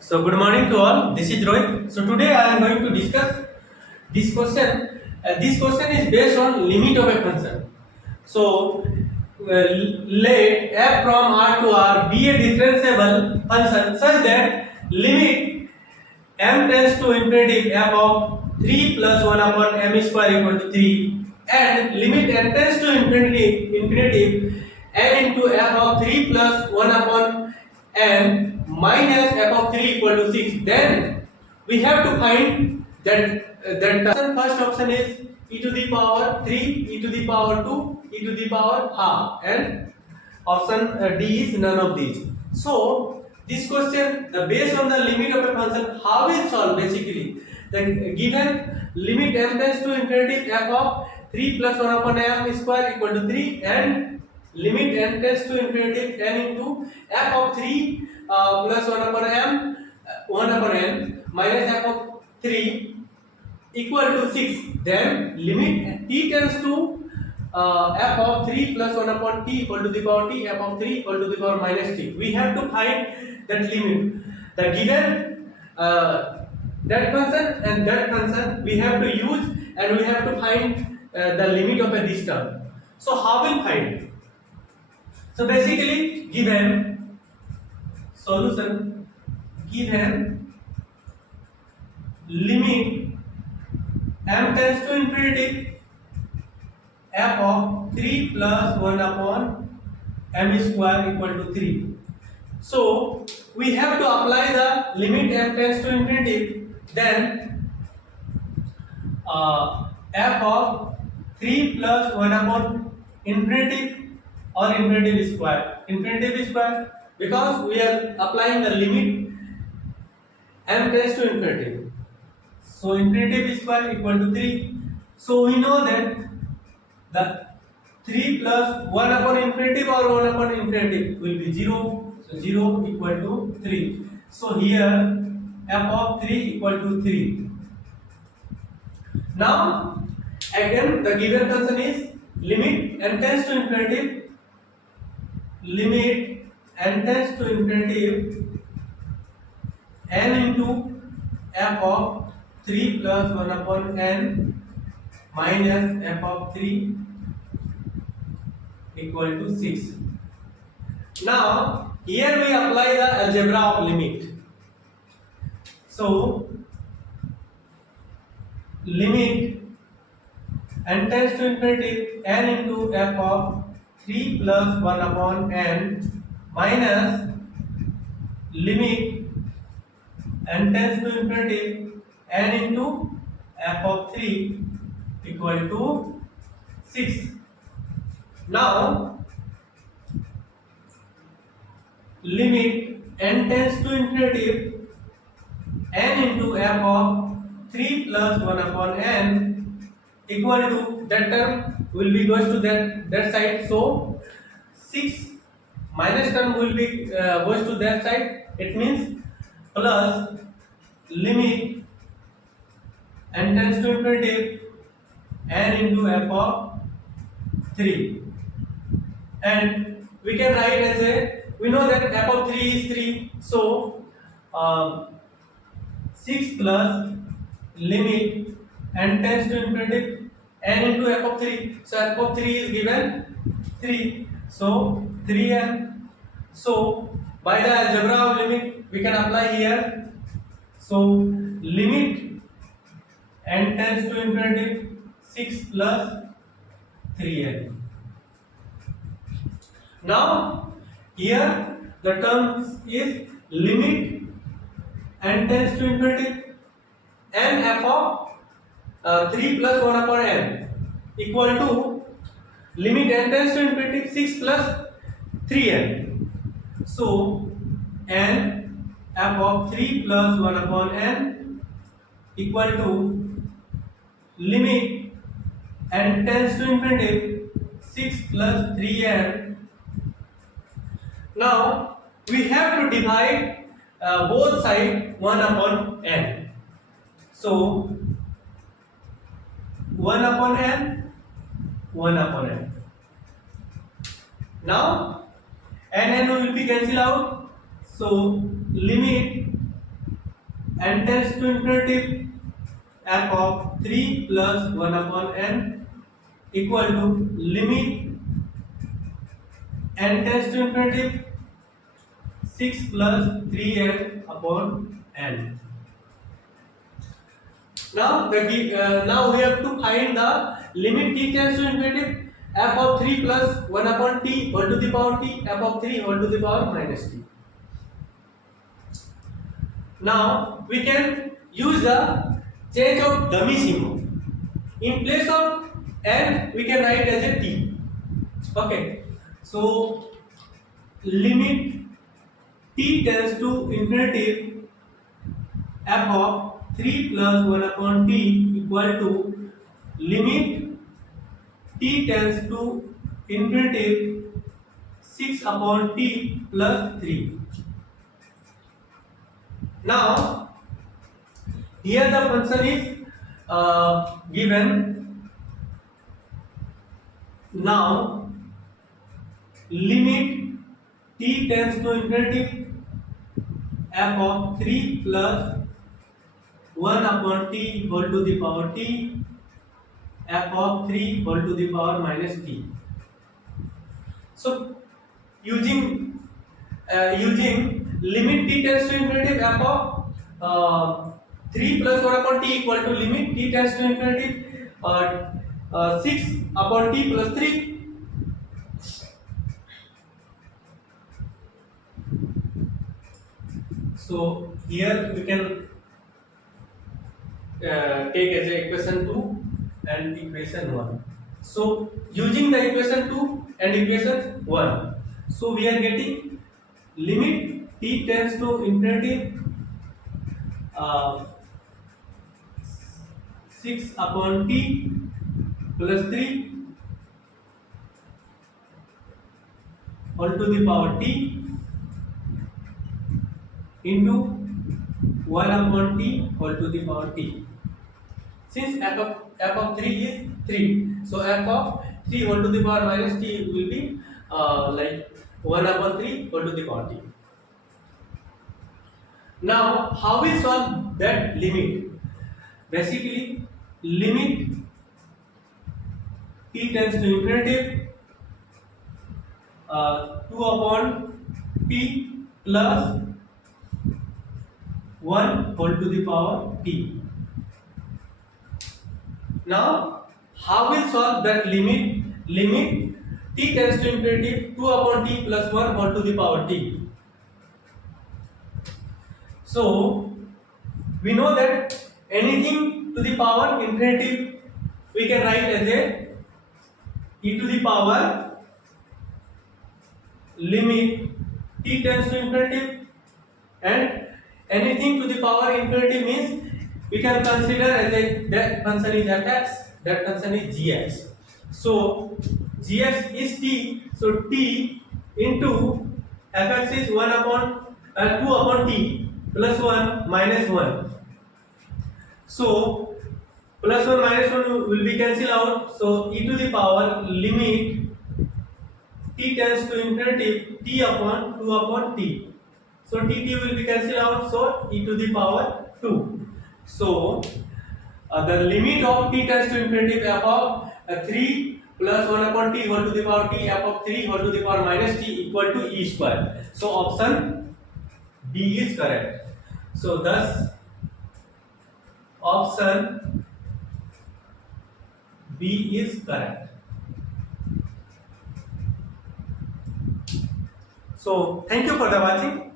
So good morning to all. This is Rohit. So today I am going to discuss this question. This question is based on limit of a function. So let f from R to R be a differentiable function such that limit m tends to infinity f of 3 plus 1 upon m square equal to 3 and limit n tends to infinity n into f of 3 plus 1 upon m minus f of 3 equal to 6. Then we have to find that first option is e to the power 3, e to the power 2, e to the power half, and option D is none of these. So this question, based on the limit of a function, how will solve basically? The given limit m tends to infinity f of 3 plus 1 upon m square equal to 3 and limit n tends to infinity n into f of 3 plus 1 upon m 1 upon n minus f of 3 equal to 6. Then limit t tends to f of 3 plus 1 upon t equal to the power t, f of 3 equal to the power minus t. We have to find that limit. The given that function and that function we have to use, and we have to find the limit of a this term. So how will find? So basically given solution, given limit m tends to infinity f of 3 plus 1 upon m square equal to 3. So we have to apply the limit m tends to infinity. Then f of 3 plus 1 upon infinity or infinitive square, because we are applying the limit m tends to infinity. So infinitive square equal to 3. So we know that the 3 plus 1 upon infinitive or 1 upon infinitive will be 0. So 0 equal to 3. So here f of 3 equal to 3. Now again the given function is limit n tends to infinitive, limit n tends to infinitive n into f of 3 plus 1 upon n minus f of 3 equal to 6. Now here we apply the algebra of limit. So limit n tends to infinity n into f of 3 plus 1 upon n minus limit n tends to infinity n into f of 3 equal to 6. Now limit n tends to infinity n into f of 3 plus 1 upon n equal to, that term will be goes to that side. So 6 minus term will be goes to that side. It means plus limit n tends to infinity n into f of 3, and we can write as a, we know that f of 3 is 3. So 6 plus limit n tends to infinity n into f of 3. So f of 3 is given 3. So 3n. So by the algebra of limit we can apply here. So limit n tends to infinity 6 plus 3n. Now here the term is limit n tends to infinity n f of 3 plus 1 upon n equal to limit n tends to infinity 6 plus 3n. So n f of 3 plus 1 upon n equal to limit n tends to infinity 6 plus 3n. Now we have to divide both sides 1 upon n. So 1 upon n, 1 upon n. Now n will be cancelled out. So limit n tends to infinitive f of 3 plus 1 upon n equal to limit n tends to infinitive 6 plus 3n upon n. Now we have to find the limit t tends to infinitive f of 3 plus 1 upon t whole to the power t f of 3 whole to the power minus t. Now we can use the change of dummy symbol. In place of n we can write as a t. Okay, so limit t tends to infinitive f of 3 plus 1 upon t equal to limit t tends to infinitive 6 upon t plus 3. Now here the function is given. Now limit t tends to infinitive f of 3 plus 1 upon t whole to the power t f of 3 whole to the power minus t. So using limit t tends to infinitive f of 3 plus 1 upon t equal to limit t tends to infinitive 6 upon t plus 3. So here we can take as a equation 2 and equation 1. So using the equation 2 and equation 1, so we are getting limit t tends to infinitive 6 upon t plus 3 whole to the power t into 1 upon t whole to the power t. Since f of 3 is 3, so f of 3 whole to the power minus t will be like 1 upon 3 whole to the power t. Now how we solve that limit? Basically limit t tends to infinitive 2 upon t plus 1 whole to the power t. Now how we solve that limit? Limit t tends to infinitive 2 upon t plus 1 whole to the power t. So we know that anything to the power infinitive we can write as a e to the power limit t tends to infinitive, and anything to the power infinity means we can consider as a that function is fx, that function is gx. So gx is t, so t into fx is 1 upon 2 upon t plus 1 minus 1. So plus 1 minus 1 will be cancelled out, so e to the power limit t tends to infinitive t upon 2 upon t. So tt will be cancelled out, so e to the power 2. So the limit of t tends to infinity f of 3 plus 1 upon t whole to the power t f of 3 whole to the power minus t equal to e square. So option D is correct. So thus option B is correct. So thank you for the watching.